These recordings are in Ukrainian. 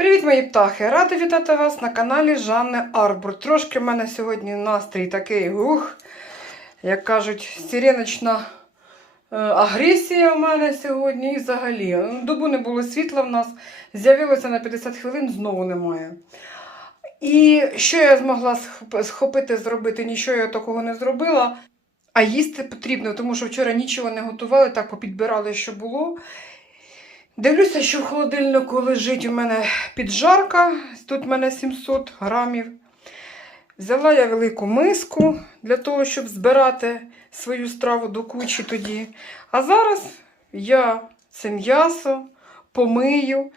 Привіт, мої птахи! Рада вітати вас на каналі Жанни Арбур. Трошки в мене сьогодні настрій такий, ух, як кажуть, сиреночна е, агресія в мене сьогодні і взагалі. Ну, Добу не було світла в нас, з'явилося на 50 хвилин, знову немає. І що я змогла схопити, зробити? Нічого я такого не зробила. А їсти потрібно, тому що вчора нічого не готували, так попідбирали, що було. Дивлюся, що в холодильнику лежить у мене піджарка. Тут в мене 700 грамів. Взяла я велику миску для того, щоб збирати свою страву до кучі тоді. А зараз я це м'ясо помию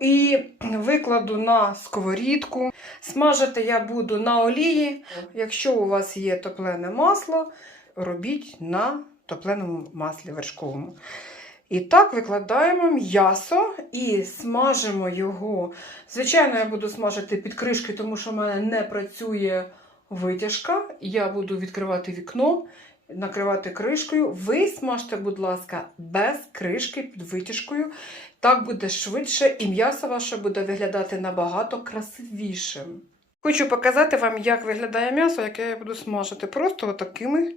і викладу на сковорідку. Смажити я буду на олії. Якщо у вас є топлене масло, робіть на топленому маслі вершковому. І так викладаємо м'ясо і смажимо його. Звичайно, я буду смажити під кришки, тому що в мене не працює витяжка. Я буду відкривати вікно, накривати кришкою. Ви смажте, будь ласка, без кришки під витяжкою. Так буде швидше, і м'ясо ваше буде виглядати набагато красивішим. Хочу показати вам, як виглядає м'ясо, яке я буду смажити. Просто отакими,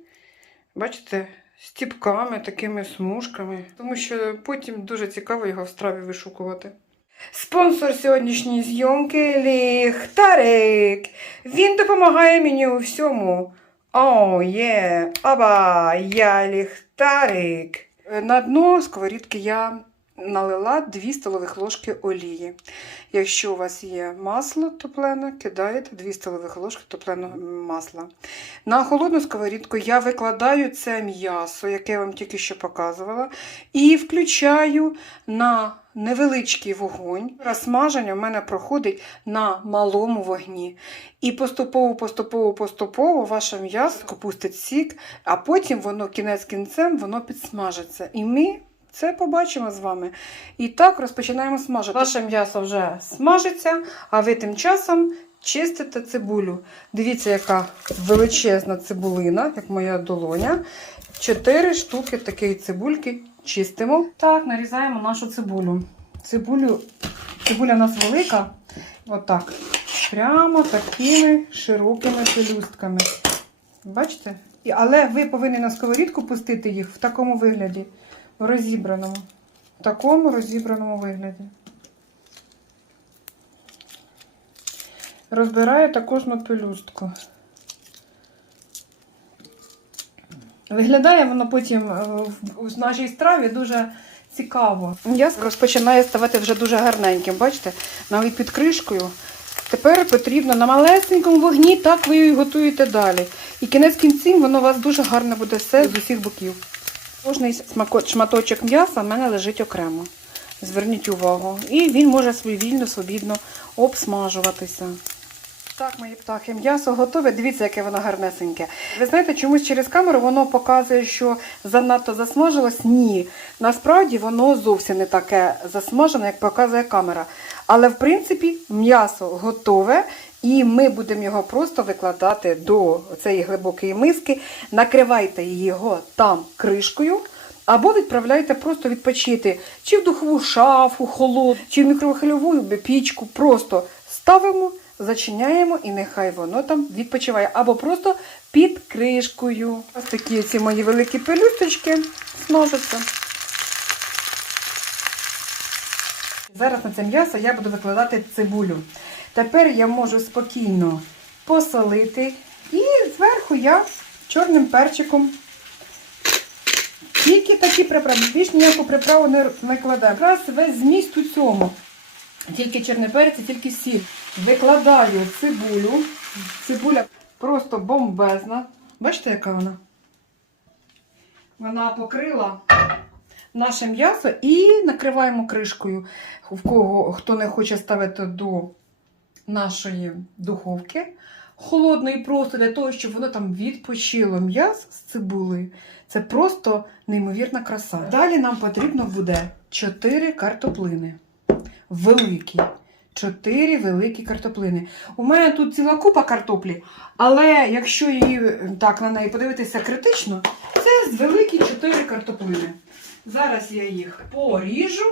бачите, стіпками, такими смужками, тому що потім дуже цікаво його в страві вишукувати. Спонсор сьогоднішньої зйомки Ліхтарик. Він допомагає мені у всьому. О, є, аба, я ліхтарик. Е, На дно сковорідки я налила 2 столових ложки олії. Якщо у вас є масло топлене, кидаєте 2 столових ложки топленого масла. На холодну сковорідку я викладаю це м'ясо, яке я вам тільки що показувала, і включаю на невеличкий вогонь. Розсмаження в мене проходить на малому вогні. І поступово, поступово, поступово ваше м'ясо пустить сік, а потім воно кінець кінцем воно підсмажиться. І ми це побачимо з вами. І так розпочинаємо смажити. Ваше м'ясо вже смажиться, а ви тим часом чистите цибулю. Дивіться, яка величезна цибулина, як моя долоня. Чотири штуки такої цибульки чистимо. Так, нарізаємо нашу цибулю. Цибулю, цибуля у нас велика. Отак. Прямо такими широкими пелюстками. Бачите? Але ви повинні на сковорідку пустити їх в такому вигляді, в розібраному. В такому розібраному вигляді. Розбираю також на пелюстку. Виглядає воно потім е, в- нашій страві дуже цікаво. М'ясо розпочинає ставати вже дуже гарненьким, бачите? Навіть під кришкою. Тепер потрібно на малесенькому вогні, так ви її готуєте далі. І кінець кінців воно у вас дуже гарно буде все з усіх боків. Кожний шматочок м'яса в мене лежить окремо. Зверніть увагу. І він може свій вільно, свобідно обсмажуватися. Так, мої птахи, м'ясо готове. Дивіться, яке воно гарнесеньке. Ви знаєте, чомусь через камеру воно показує, що занадто засмажилось. Ні. Насправді воно зовсім не таке засмажене, як показує камера. Але в принципі м'ясо готове, і ми будемо його просто викладати до цієї глибокої миски. Накривайте його там кришкою. Або відправляйте просто відпочити чи в духову шафу, холод, чи в мікрохвильову пічку. Просто ставимо, зачиняємо і нехай воно там відпочиває. Або просто під кришкою. Ось такі ці мої великі пелюсточки смажаться. Зараз на це м'ясо я буду викладати цибулю. Тепер я можу спокійно посолити. І зверху я чорним перчиком тільки такі приправи, більш ніяку приправу не, не кладаю. Якраз весь зміст у цьому. Тільки чорний перець, тільки сіль. Викладаю цибулю. Цибуля просто бомбезна. Бачите, яка вона? Вона покрила наше м'ясо і накриваємо кришкою. В кого хто не хоче ставити до нашої духовки холодної, просто для того, щоб воно там відпочило м'ясо з цибулею. Це просто неймовірна краса. Далі нам потрібно буде 4 картоплини. Великі. 4 великі картоплини. У мене тут ціла купа картоплі, але якщо її так на неї подивитися критично, це великі 4 картоплини. Зараз я їх поріжу.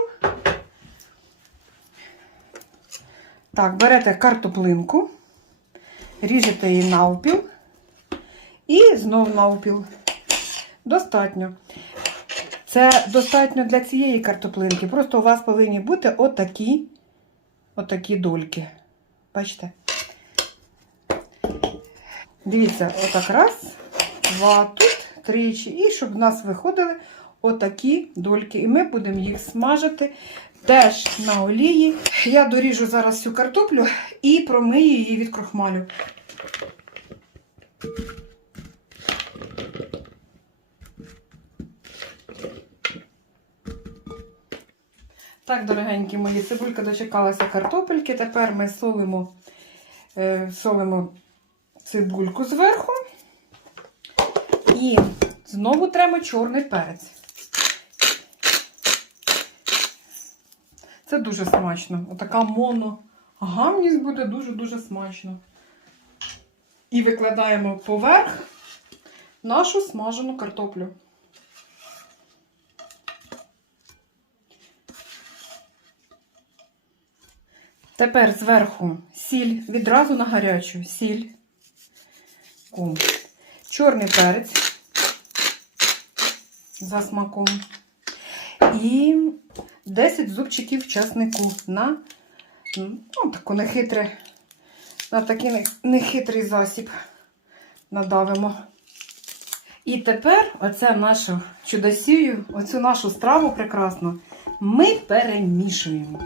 Так, берете картоплинку, ріжете її навпіл і знов навпіл. Достатньо. Це достатньо для цієї картоплинки. Просто у вас повинні бути отакі, отакі дольки. Бачите? Дивіться, отак раз, два, тут, тричі. І щоб в нас виходили отакі дольки. І ми будемо їх смажити теж на олії. Я доріжу зараз цю картоплю і промию її від крохмалю. Так, дорогенькі мої, цибулька дочекалася картопельки. Тепер ми солимо, е, солимо цибульку зверху. І знову треба чорний перець. Це дуже смачно. Отака моногамність буде дуже-дуже смачно. І викладаємо поверх нашу смажену картоплю. Тепер зверху сіль, відразу на гарячу сіль, чорний перець за смаком і 10 зубчиків часнику на ну, таку нехитре, на такий нехитрий засіб надавимо. І тепер оце нашу чудосію, оцю нашу страву прекрасну, ми перемішуємо.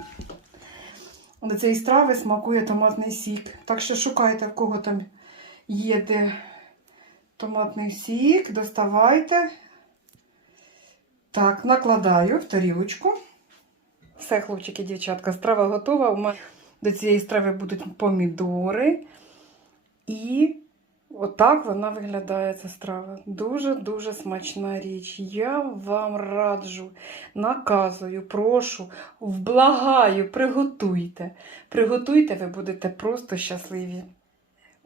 До цієї страви смакує томатний сік. Так що шукайте, в кого там є де томатний сік, доставайте. Так, накладаю в тарілочку. Все, хлопчики, дівчатка, страва готова. У мене до цієї страви будуть помідори. І отак вона виглядає, ця страва. Дуже-дуже смачна річ. Я вам раджу, наказую, прошу, вблагаю, приготуйте. Приготуйте, ви будете просто щасливі.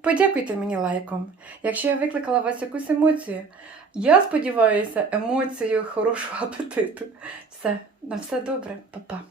Подякуйте мені лайком. Якщо я викликала вас якусь емоцію, я сподіваюся, емоцію хорошого апетиту. Все, на все добре, Па-па.